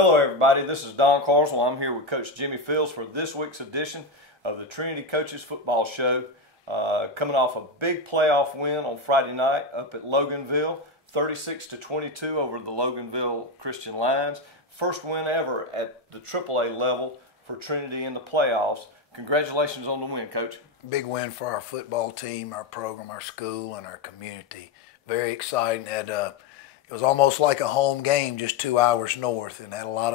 Hello everybody, this is Don Carswell. I'm here with Coach Jimmy Fields for this week's edition of the Trinity Coaches Football Show. Coming off a big playoff win on Friday night up at Loganville, 36-22 over the Loganville Christian Lions. First win ever at the AAA level for Trinity in the playoffs. Congratulations on the win, Coach. Big win for our football team, our program, our school, and our community. Very exciting. It was almost like a home game, just 2 hours north, and had a lot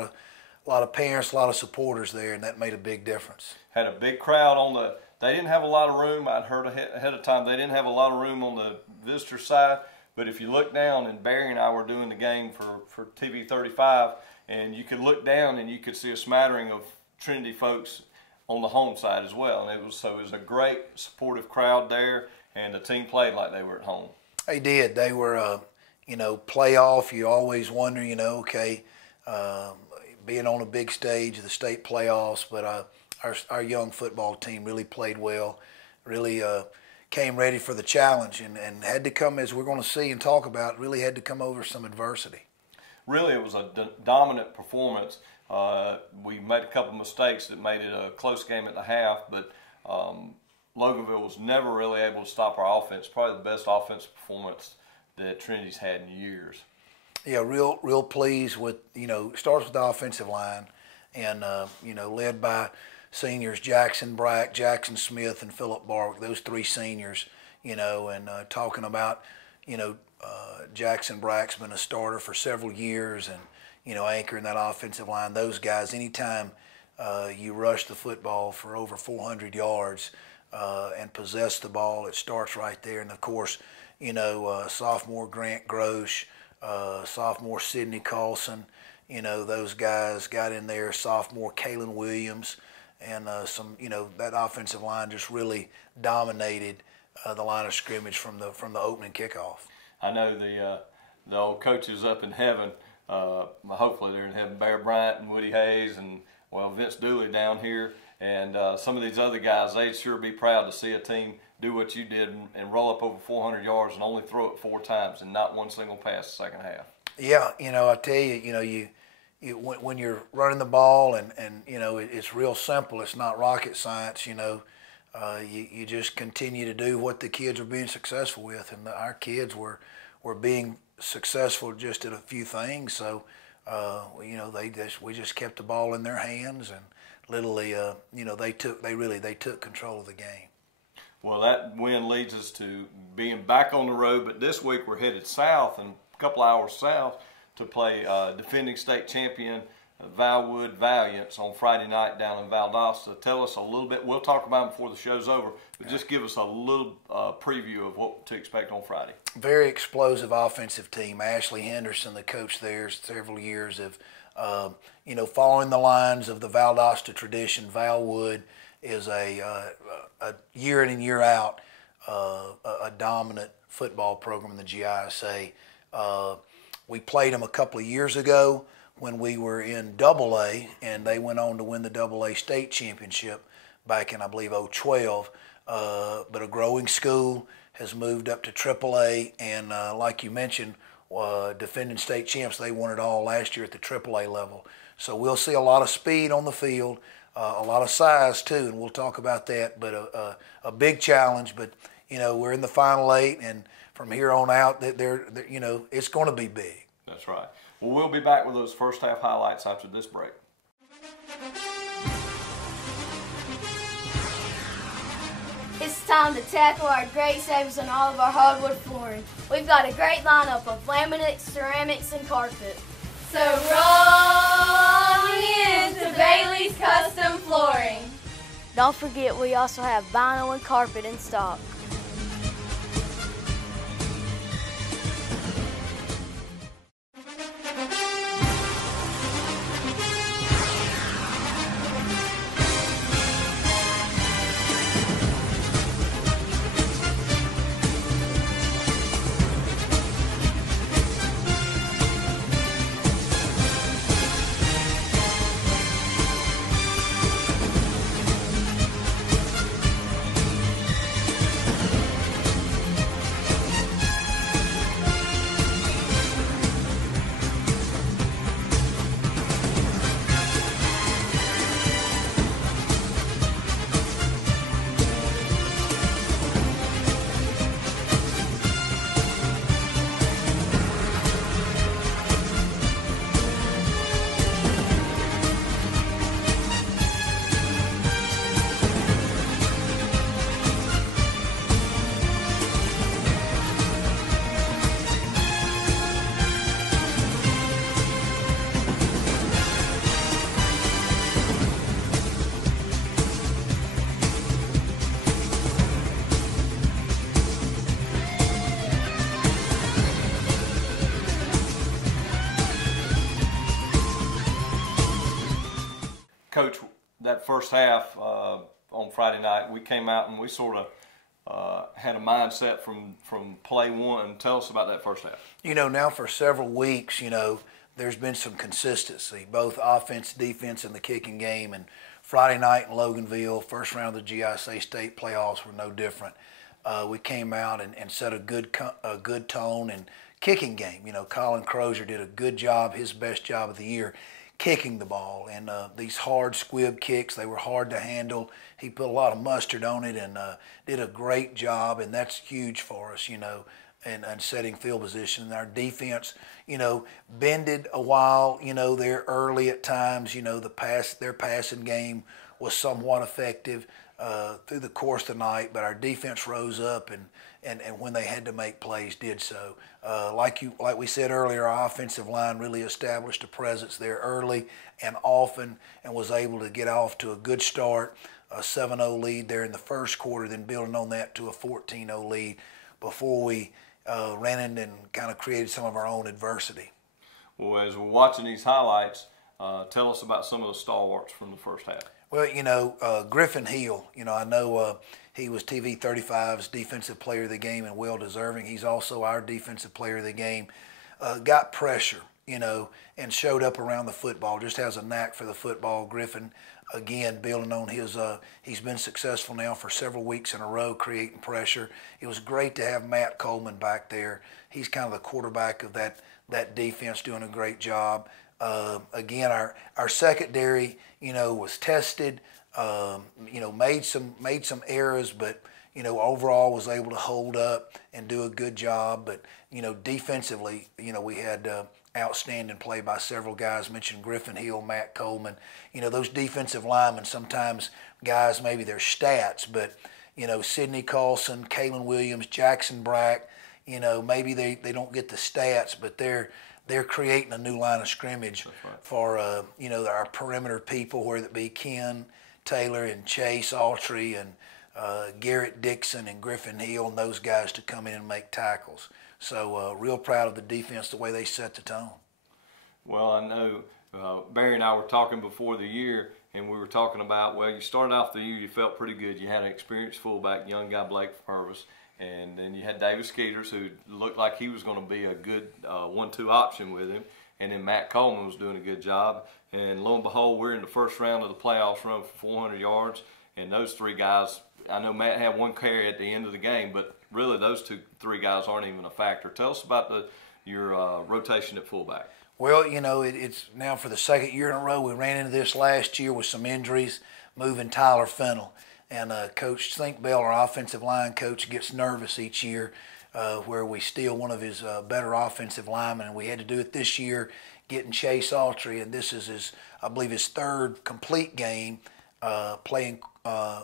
of parents, a lot of supporters there, and that made a big difference. Had a big crowd on the. They didn't have a lot of room. I'd heard ahead of time they didn't have a lot of room on the visitor side. But if you look down, and Barry and I were doing the game for TV 35, and you could look down and you could see a smattering of Trinity folks on the home side as well. And it was a great supportive crowd there, and the team played like they were at home. They did. They were. Playoff, you always wonder, being on a big stage of the state playoffs, but our young football team really played well, really came ready for the challenge and had to come, as we're going to see and talk about, really had to come over some adversity. Really, it was a dominant performance. We made a couple mistakes that made it a close game at the half, but Loganville was never really able to stop our offense. Probably the best offensive performance that Trinity's had in years. Yeah, real pleased with, starts with the offensive line and, led by seniors Jackson Brack, Jackson Smith, and Phillip Barwick, those three seniors, and talking about, Jackson Brack's been a starter for several years and, anchoring that offensive line. Those guys, anytime you rush the football for over 400 yards and possess the ball, it starts right there. And, of course, sophomore Grant Grosh, sophomore Sidney Carlson, those guys got in there, sophomore Kalen Williams, and that offensive line just really dominated the line of scrimmage from the opening kickoff. I know the old coaches up in heaven, hopefully they're in heaven, Bear Bryant and Woody Hayes and, Vince Dooley down here, and some of these other guys, they'd sure be proud to see a team do what you did and roll up over 400 yards and only throw it 4 times and not one single pass the second half. Yeah, I tell you, when you're running the ball and it's real simple. It's not rocket science, you just continue to do what the kids are being successful with, and our kids were being successful just at a few things. So, we just kept the ball in their hands and literally, they took control of the game. Well, that win leads us to being back on the road, but this week we're headed south and a couple hours south to play defending state champion Valwood Valiants on Friday night down in Valdosta. Tell us a little bit, we'll talk about them before the show's over, but just give us a little preview of what to expect on Friday. Very explosive offensive team. Ashley Henderson, the coach there, several years of, following the lines of the Valdosta tradition. Valwood is a year in and year out a dominant football program in the GISA. We played them a couple of years ago when we were in AA, and they went on to win the AA state championship back in, I believe, 2012. But a growing school has moved up to AAA, and like you mentioned, defending state champs, they won it all last year at the AAA level. So we'll see a lot of speed on the field. A lot of size too, and we'll talk about that. But a big challenge. But we're in the final 8, and from here on out, it's going to be big. That's right. Well, we'll be back with those first half highlights after this break. It's time to tackle our great savings on all of our hardwood flooring. We've got a great lineup of laminates, ceramics, and carpet. So roll into Bailey's Custom Flooring. Don't forget, we also have vinyl and carpet in stock. that first half on Friday night, we came out and we sort of had a mindset from play one. Tell us about that first half. Now for several weeks, there's been some consistency, both offense, defense, and the kicking game. And Friday night in Loganville, first round of the GISA state playoffs were no different. We came out and set a good tone and kicking game. Colin Crozier did a good job, his best job of the year, kicking the ball. And these hard squib kicks, they were hard to handle. He put a lot of mustard on it and did a great job, and that's huge for us, and setting field position. And our defense, bended a while, there early at times. Their passing game was somewhat effective through the course of the night, but our defense rose up and when they had to make plays, did so. Like we said earlier, our offensive line really established a presence there early and often, and was able to get off to a good start, a 7-0 lead there in the first quarter, then building on that to a 14-0 lead before we ran in and kind of created some of our own adversity. Well, as we're watching these highlights, tell us about some of the stalwarts from the first half. Well, Griffin Hill, I know he was TV 35's Defensive Player of the Game and well-deserving. He's also our Defensive Player of the Game. Got pressure, and showed up around the football. Just has a knack for the football. Griffin, again, building on his, he's been successful now for several weeks in a row, creating pressure. It was great to have Matt Coleman back there. He's kind of the quarterback of that defense, doing a great job. Again, our secondary, was tested, made some errors, but, overall was able to hold up and do a good job. But, defensively, we had outstanding play by several guys. Mentioned Griffin Hill, Matt Coleman. Those defensive linemen, sometimes guys, maybe their stats, but, Sidney Carlson, Kalen Williams, Jackson Brack, maybe they don't get the stats, but they're creating a new line of scrimmage for, our perimeter people, whether it be Ken Taylor and Chase Autry and Garrett Dixon and Griffin Hill and those guys to come in and make tackles. So real proud of the defense, the way they set the tone. Well, I know Barry and I were talking before the year, and we were talking about, you started off the year, you felt pretty good. You had an experienced fullback, young guy Blake Purvis. And then you had David Skeeters, who looked like he was going to be a good 1-2 option with him. And then Matt Coleman was doing a good job. And lo and behold, we're in the first round of the playoffs, run for 400 yards. And those three guys, I know Matt had one carry at the end of the game, but really those three guys aren't even a factor. Tell us about your rotation at fullback. Well, it's now for the second year in a row. We ran into this last year with some injuries, moving Tyler Fennell. And Coach Thinkbell, our offensive line coach, gets nervous each year where we steal one of his better offensive linemen. And we had to do it this year, getting Chase Autry. And this is, I believe, his third complete game playing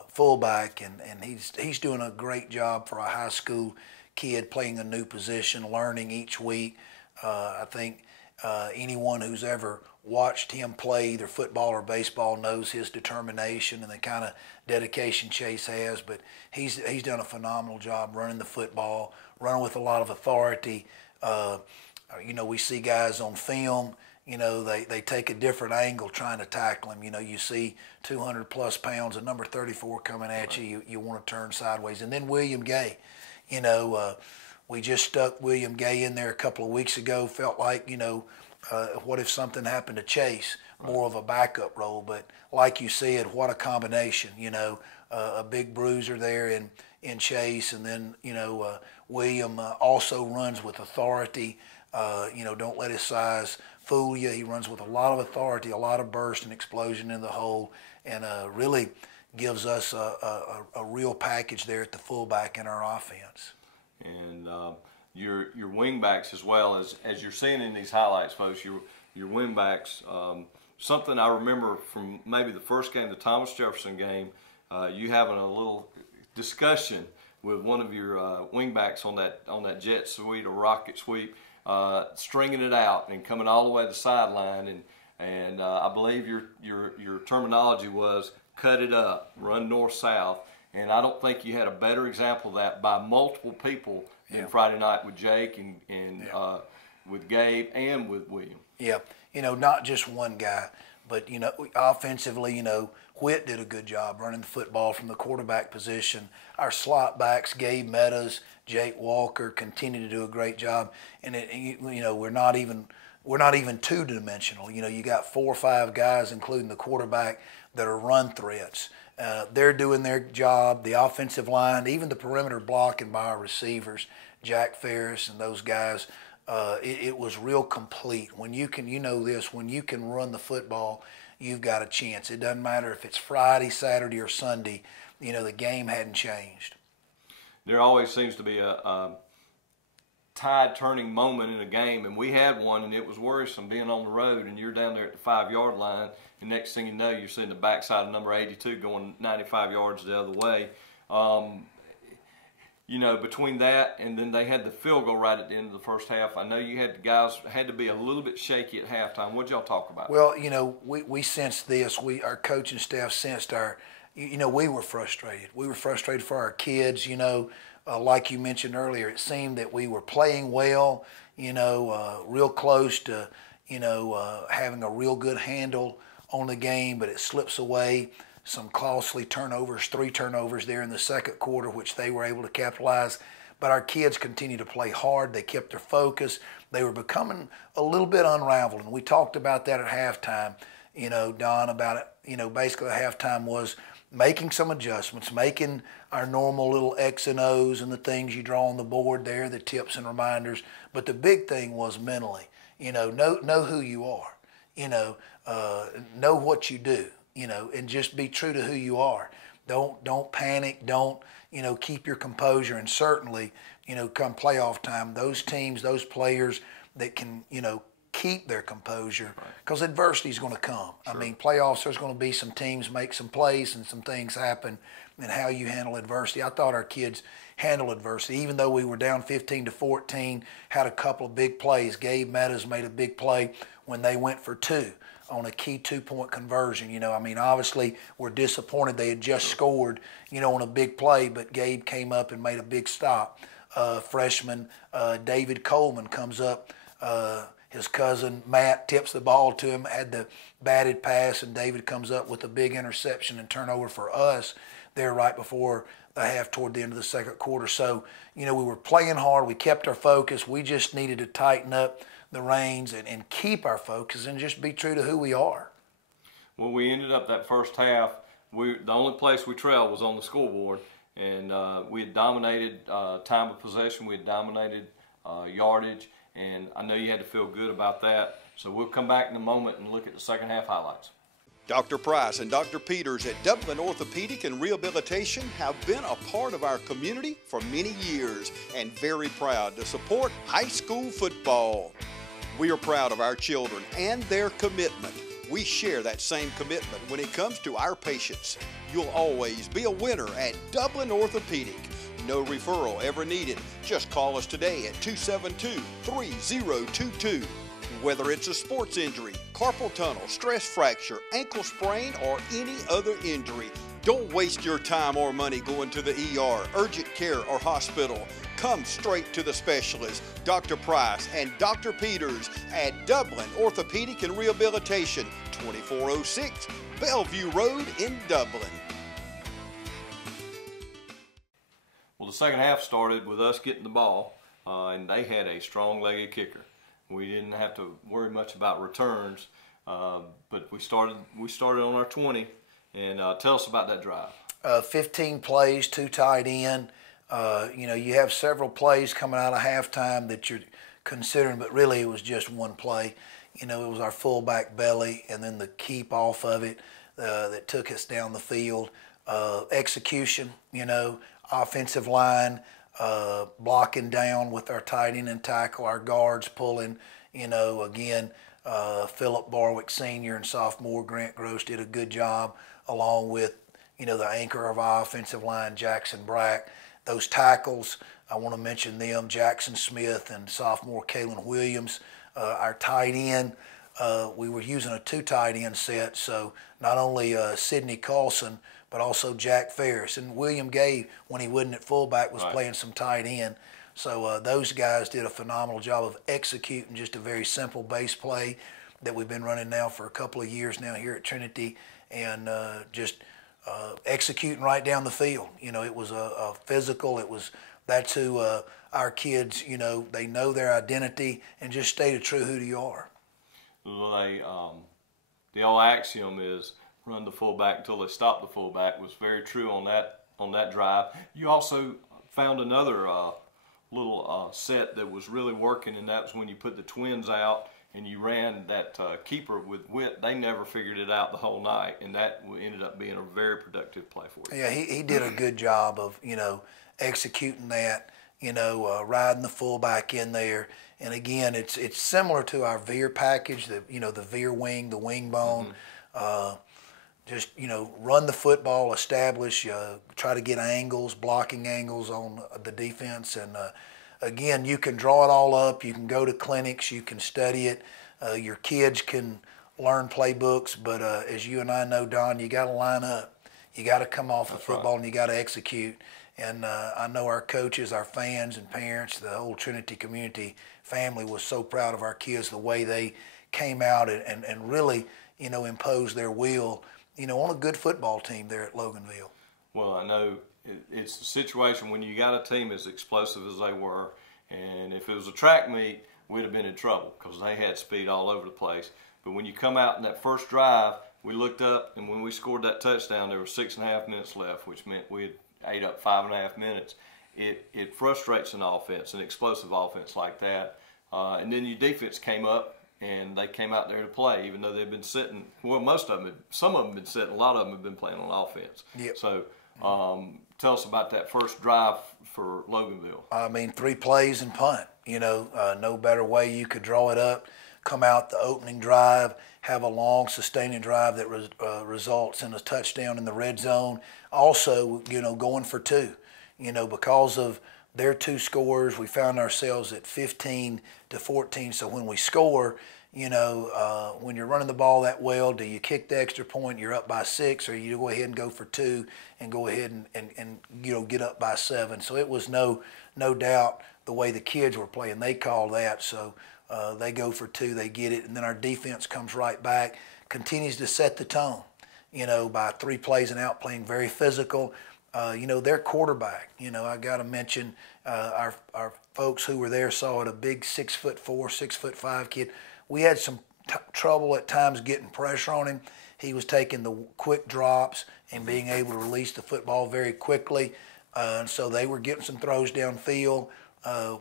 fullback. And he's doing a great job for a high school kid, playing a new position, learning each week. I think anyone who's ever watched him play either football or baseball knows his determination and the kind of dedication Chase has. But he's done a phenomenal job running the football, running with a lot of authority. We see guys on film, they take a different angle trying to tackle him. You see 200-plus pounds of number 34 coming at you. You want to turn sideways. And then William Gay, we just stuck William Gay in there a couple of weeks ago. Felt like, what if something happened to Chase? More of a backup role, but like you said, what a combination, a big bruiser there in Chase, and then, William also runs with authority. Don't let his size fool you. He runs with a lot of authority, a lot of burst and explosion in the hole, and really gives us a real package there at the fullback in our offense. And your wing backs, as well as you're seeing in these highlights, folks, your wing backs, something I remember from maybe the first game, the Thomas Jefferson game, you having a little discussion with one of your wing backs on that jet sweep or rocket sweep, stringing it out and coming all the way to the sideline, and I believe your terminology was cut it up, run north-south. And I don't think you had a better example of that by multiple people than Friday night with Jake and with Gabe and with William. Yeah, not just one guy, But, offensively, Whit did a good job running the football from the quarterback position. Our slot backs, Gabe Meadows, Jake Walker, continue to do a great job. And, we're not even two-dimensional. You got 4 or 5 guys, including the quarterback, that are run threats. They're doing their job. The offensive line, even the perimeter blocking by our receivers, Jack Ferris and those guys, it was real complete. When you can, when you can run the football, you've got a chance. It doesn't matter if it's Friday, Saturday, or Sunday. The game hadn't changed. There always seems to be a tide-turning moment in a game, and we had one, and it was worrisome being on the road, and you're down there at the 5-yard line, and next thing you know, you're seeing the backside of number 82 going 95 yards the other way. Between that and then they had the field goal right at the end of the first half. I know you had the guys had to be a little bit shaky at halftime. What did y'all talk about? Well, we sensed this. Our coaching staff sensed we were frustrated. We were frustrated for our kids. Like you mentioned earlier, it seemed that we were playing well. Real close to having a real good handle on the game, but it slips away. Some costly turnovers, 3 turnovers there in the second quarter, which they were able to capitalize. But our kids continued to play hard. They kept their focus. They were becoming a little bit unraveled. And we talked about that at halftime, Don, about it. Basically the halftime was making some adjustments, making our normal little X and O's and the things you draw on the board there, the tips and reminders. But the big thing was mentally, know who you are, know what you do. And just be true to who you are. Don't panic. Don't, keep your composure. And certainly, come playoff time, those teams, those players that can, keep their composure, because adversity is going to come. Sure. I mean, playoffs, there's going to be some teams make some plays and some things happen, and how you handle adversity. I thought our kids handled adversity, even though we were down 15-14, had a couple of big plays. Gabe Meadows made a big play when they went for 2. On a key 2-point conversion. Obviously we're disappointed they had just scored, on a big play, but Gabe came up and made a big stop. Freshman David Coleman comes up. His cousin Matt tips the ball to him, had the batted pass, and David comes up with a big interception and turnover for us there right before the half toward the end of the second quarter. So, we were playing hard. We kept our focus. We just needed to tighten up the reins and keep our focus and just be true to who we are. Well, we ended up that first half, the only place we trailed was on the scoreboard, and we had dominated time of possession, we had dominated yardage, and I know you had to feel good about that. So we'll come back in a moment and look at the second half highlights. Dr. Price and Dr. Peters at Dublin Orthopedic and Rehabilitation have been a part of our community for many years and very proud to support high school football. We are proud of our children and their commitment. We share that same commitment when it comes to our patients. You'll always be a winner at Dublin Orthopedic. No referral ever needed. Just call us today at 272-3022. Whether it's a sports injury, carpal tunnel, stress fracture, ankle sprain, or any other injury, don't waste your time or money going to the ER, urgent care, or hospital. Come straight to the specialist, Dr. Price and Dr. Peters at Dublin Orthopedic and Rehabilitation, 2406 Bellevue Road in Dublin. Well, the second half started with us getting the ball, and they had a strong-legged kicker. We didn't have to worry much about returns, but we started on our 20. And tell us about that drive. 15 plays, 2 tight end. You have several plays coming out of halftime that you're considering, but really it was just one play. It was our fullback belly and then the keep off of it that took us down the field. Execution, offensive line, blocking down with our tight end and tackle, our guards pulling, again, Philip Barwick Sr. and sophomore Grant Gross did a good job, along with, the anchor of our offensive line, Jackson Brack. Those tackles, I want to mention them, Jackson Smith and sophomore Kalen Williams. Our tight end, we were using a 2 tight end set, so not only Sidney Carlson, but also Jack Ferris. And William Gay, when he wasn't at fullback, was playing some tight end. So those guys did a phenomenal job of executing just a very simple base play. that we've been running now for a couple of years now here at Trinity, and just executing right down the field. You know, it was a physical. That's who our kids, you know, they know their identity and just stay true who you are. Well, the old axiom is run the fullback until they stop the fullback was very true on that drive. You also found another little set that was really working, and that was when you put the twins out and you ran that keeper with Witt. They never figured it out the whole night, and that ended up being a very productive play for you. Yeah, he did a good job of, you know, executing that, you know, riding the fullback in there. And again, it's similar to our veer package, the veer wing, the wing bone. Just, you know, run the football, establish, try to get angles, blocking angles on the defense. And again, you can draw it all up. You can go to clinics. You can study it. Your kids can learn playbooks. But as you and I know, Don, you got to line up. You got to come off the football, and you got to execute. And I know our coaches, our fans and parents, the whole Trinity community family was so proud of our kids, the way they came out and really, you know, imposed their will, you know, on a good football team there at Loganville. Well, I know it's the situation when you got a team as explosive as they were, and if it was a track meet, we'd have been in trouble because they had speed all over the place. But when you come out in that first drive, we looked up, and when we scored that touchdown, there were 6.5 minutes left, which meant we had ate up 5.5 minutes. It frustrates an offense, an explosive offense like that. And then your defense came up, and they came out there to play, even though they've been sitting. Well, some of them have been sitting. A lot of them have been playing on offense. Yep. So tell us about that first drive for Loganville. I mean, 3 plays and punt. You know, no better way you could draw it up. Come out the opening drive, have a long, sustaining drive that results in a touchdown in the red zone. Also, you know, going for 2. You know, because of their 2 scores, we found ourselves at 15-14. So when we score, you know, when you're running the ball that well, do you kick the extra point, you're up by 6, or you go ahead and go for 2 and go ahead and you know, get up by 7. So it was no doubt the way the kids were playing. They called that. So they go for 2, they get it, and then our defense comes right back, continues to set the tone, you know, by 3 plays and out, playing very physical. You know, their quarterback, you know, I got to mention our folks who were there saw it, a big 6'4", 6'5" kid. We had some trouble at times getting pressure on him. He was taking the quick drops and being able to release the football very quickly. And so they were getting some throws downfield.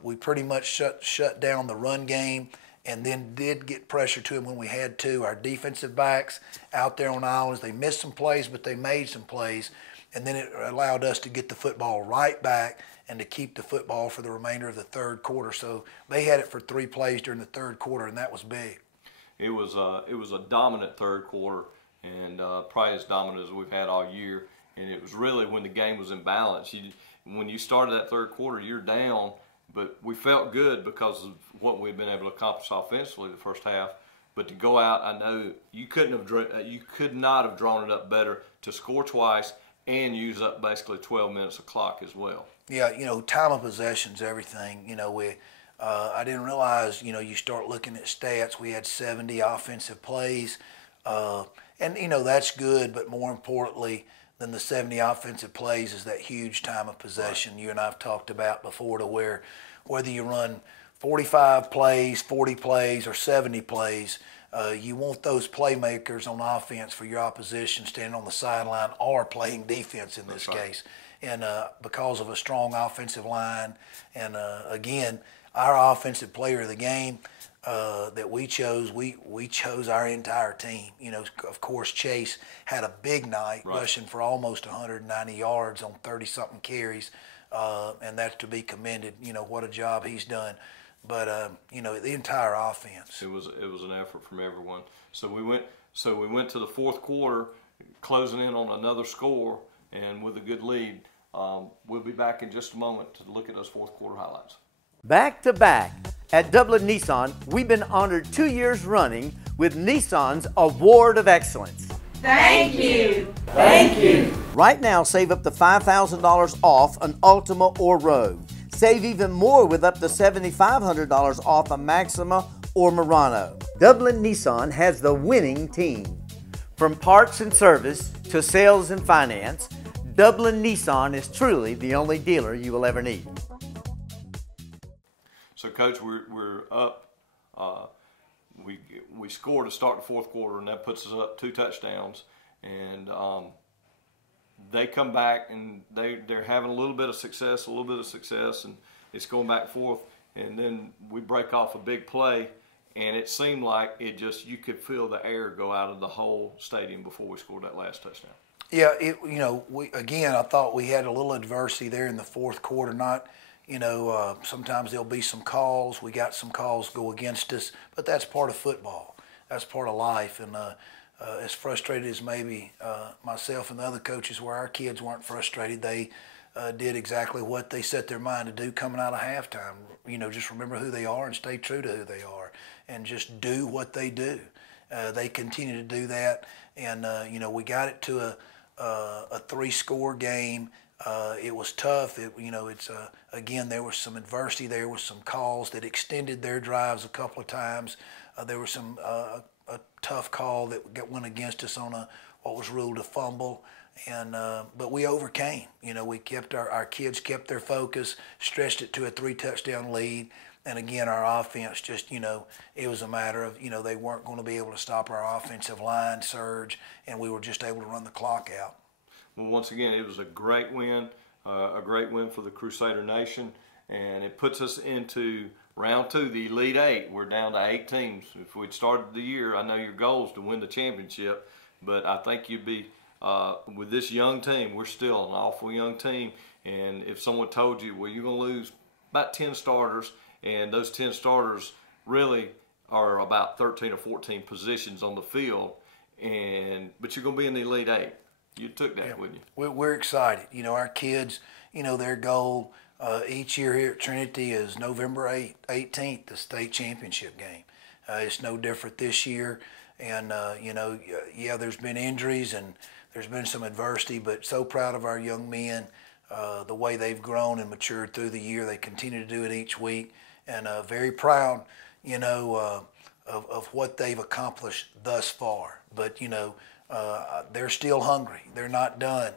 We pretty much shut down the run game, and then did get pressure to him when we had to. Our defensive backs out there on islands, they missed some plays, but they made some plays. And then it allowed us to get the football right back and to keep the football for the remainder of the third quarter. So they had it for 3 plays during the third quarter, and that was big. It was a dominant third quarter, and probably as dominant as we've had all year. And it was really when the game was in balance. When you started that third quarter, you're down, but we felt good because of what we've been able to accomplish offensively the first half. But to go out, I know you could not have drawn it up better to score twice and use up basically 12 minutes of clock as well. Yeah, you know, time of possession's everything. You know, I didn't realize, you know, you start looking at stats, we had 70 offensive plays. And, you know, that's good, but more importantly than the 70 offensive plays is that huge time of possession. Right. You and I have talked about before, to where whether you run 45 plays, 40 plays, or 70 plays, you want those playmakers on offense for your opposition standing on the sideline or playing defense in this case. And because of a strong offensive line, and again, our offensive player of the game that we chose, we chose our entire team. You know, of course, Chase had a big night, rushing for almost 190 yards on 30-something carries, and that's to be commended. You know, what a job he's done. But you know, the entire offense. It was an effort from everyone. So we went to the fourth quarter, closing in on another score, and with a good lead. We'll be back in just a moment to look at those fourth quarter highlights. Back to back at Dublin Nissan, we've been honored 2 years running with Nissan's Award of Excellence. Thank you. Thank you. Right now, save up to $5,000 off an Altima or Rogue. Save even more with up to $7,500 off a Maxima or Murano. Dublin Nissan has the winning team. From parts and service to sales and finance, Dublin Nissan is truly the only dealer you will ever need. So, Coach, we're up. We scored to start the fourth quarter, and that puts us up 2 touchdowns. And they come back, and they're having a little bit of success, and it's going back and forth. And then we break off a big play, and it seemed like you could feel the air go out of the whole stadium before we scored that last touchdown. Yeah, I thought we had a little adversity there in the fourth quarter. Sometimes there'll be some calls. We got some calls go against us, but that's part of football. That's part of life. And as frustrated as maybe myself and the other coaches were, our kids weren't frustrated. They did exactly what they set their mind to do coming out of halftime. Just remember who they are and stay true to who they are, and just do what they do. They continue to do that, and we got it to a 3-score game. It was tough. Again, there was some adversity. There was some calls that extended their drives a couple of times. There was some a tough call that went against us on what was ruled a fumble, and but we overcame. We kept our kids kept their focus, stretched it to a 3-touchdown lead. And again, our offense it was a matter of, they weren't going to be able to stop our offensive line surge, and we were just able to run the clock out. Well, once again, it was a great win for the Crusader Nation, and it puts us into round 2, the Elite 8. We're down to 8 teams. If we'd started the year, I know your goal is to win the championship, but I think you'd be, with this young team, we're still an awful young team, and if someone told you, well, you're going to lose about 10 starters, and those 10 starters really are about 13 or 14 positions on the field, but you're going to be in the Elite 8. You took that, wouldn't you? We're excited. Our kids, their goal each year here at Trinity is November 18th, the state championship game. It's no different this year. And, there's been injuries and there's been some adversity, but so proud of our young men, the way they've grown and matured through the year. They continue to do it each week. And very proud, of what they've accomplished thus far. But, they're still hungry. They're not done.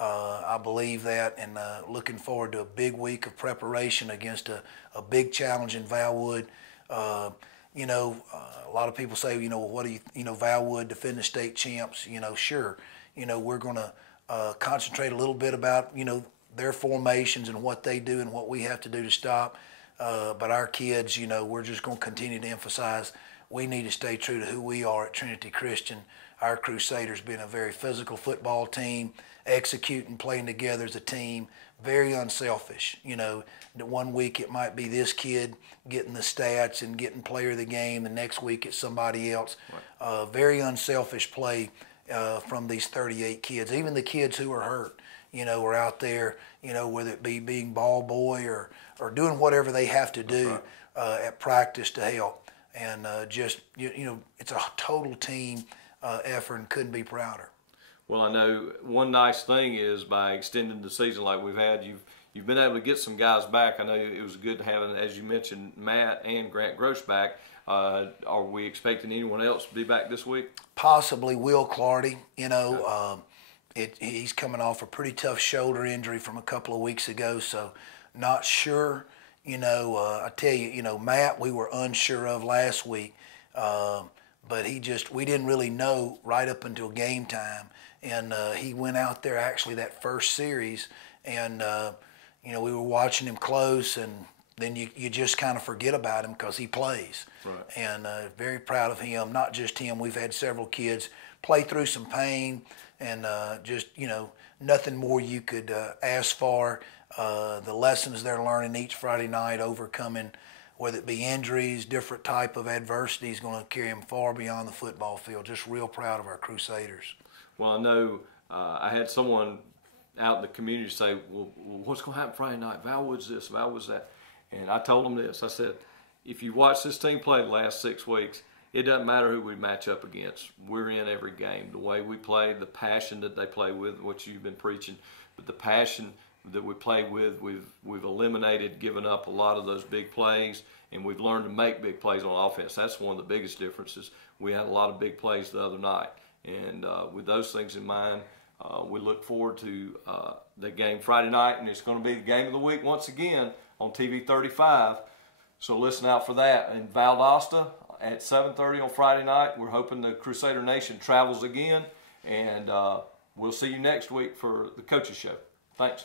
I believe that, and looking forward to a big week of preparation against a big challenge in Valwood. A lot of people say, what do you, Valwood defending state champs, sure. We're going to concentrate a little bit about, their formations and what they do and what we have to do to stop. But our kids, we're just going to continue to emphasize we need to stay true to who we are at Trinity Christian. Our Crusaders being a very physical football team, executing, playing together as a team, very unselfish. One week it might be this kid getting the stats and getting player of the game. The next week it's somebody else. Right. Very unselfish play from these 38 kids. Even the kids who are hurt, are out there, whether it be being ball boy or doing whatever they have to do at practice to help. And it's a total team effort, and couldn't be prouder. Well, I know one nice thing is by extending the season like we've had, you've been able to get some guys back. I know it was good to have, as you mentioned, Matt and Grant Gross back. Are we expecting anyone else to be back this week? Possibly Will Clardy. He's coming off a pretty tough shoulder injury from a couple of weeks ago, so not sure. I tell you, Matt, we were unsure of last week. But we didn't really know right up until game time. And he went out there actually that first series, and, we were watching him close, and then you just kind of forget about him because he plays. Right. And very proud of him. Not just him. We've had several kids play through some pain, and nothing more you could ask for. The lessons they're learning each Friday night, overcoming whether it be injuries, different type of adversity, is going to carry them far beyond the football field. Just real proud of our Crusaders. Well, I know I had someone out in the community say, well, what's going to happen Friday night? Valwood's this, Valwood's that. And I told them this. I said, if you watch this team play the last 6 weeks, it doesn't matter who we match up against. We're in every game. The way we play, the passion that they play with, what you've been preaching, but the passion that we played with, we've eliminated giving up a lot of those big plays, and we've learned to make big plays on offense. That's one of the biggest differences. We had a lot of big plays the other night, and with those things in mind, we look forward to the game Friday night, and it's going to be the game of the week once again on TV 35. So listen out for that. In Valdosta at 7:30 on Friday night, we're hoping the Crusader Nation travels again, and we'll see you next week for the Coaches Show. Thanks.